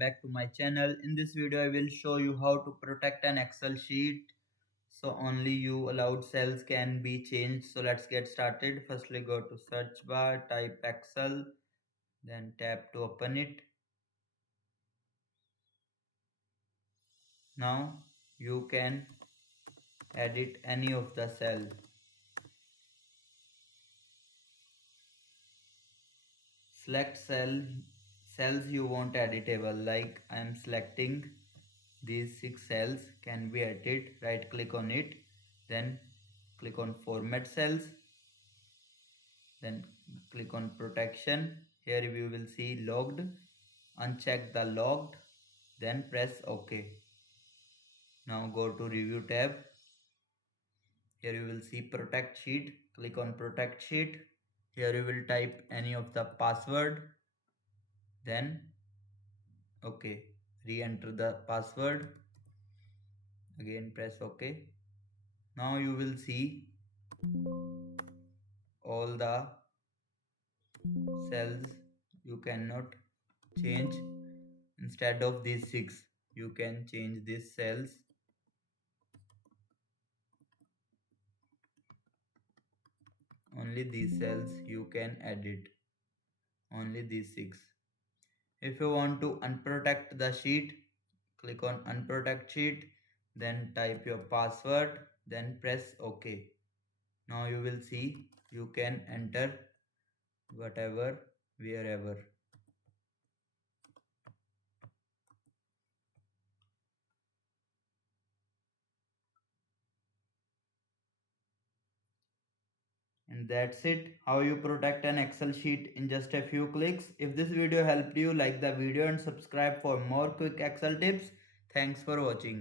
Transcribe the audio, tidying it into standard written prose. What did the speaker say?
back to my channel. In this video I will show you how to protect an Excel sheet so only you allowed cells can be changed. So let's get started. Firstly go to search bar, type Excel, then tap to open it. Now you can edit any of the cell. Select cells you want editable, like I am selecting these 6 cells can be edited. Right click on it, then click on format cells, then click on protection. Here we will see logged. Uncheck the logged, then press OK. Now go to review tab. Here you will see protect sheet. Click on protect sheet. Here you will type any of the password, then OK. Re-enter the password, again press OK. Now you will see all the cells you cannot change. Instead of these 6 you can change these cells. Only these cells you can edit, only these 6. If you want to unprotect the sheet, click on unprotect sheet, then type your password, then press OK. Now you will see you can enter whatever, wherever. And that's it, how you protect an Excel sheet in just a few clicks. If this video helped you, like the video and subscribe for more quick Excel tips. Thanks for watching.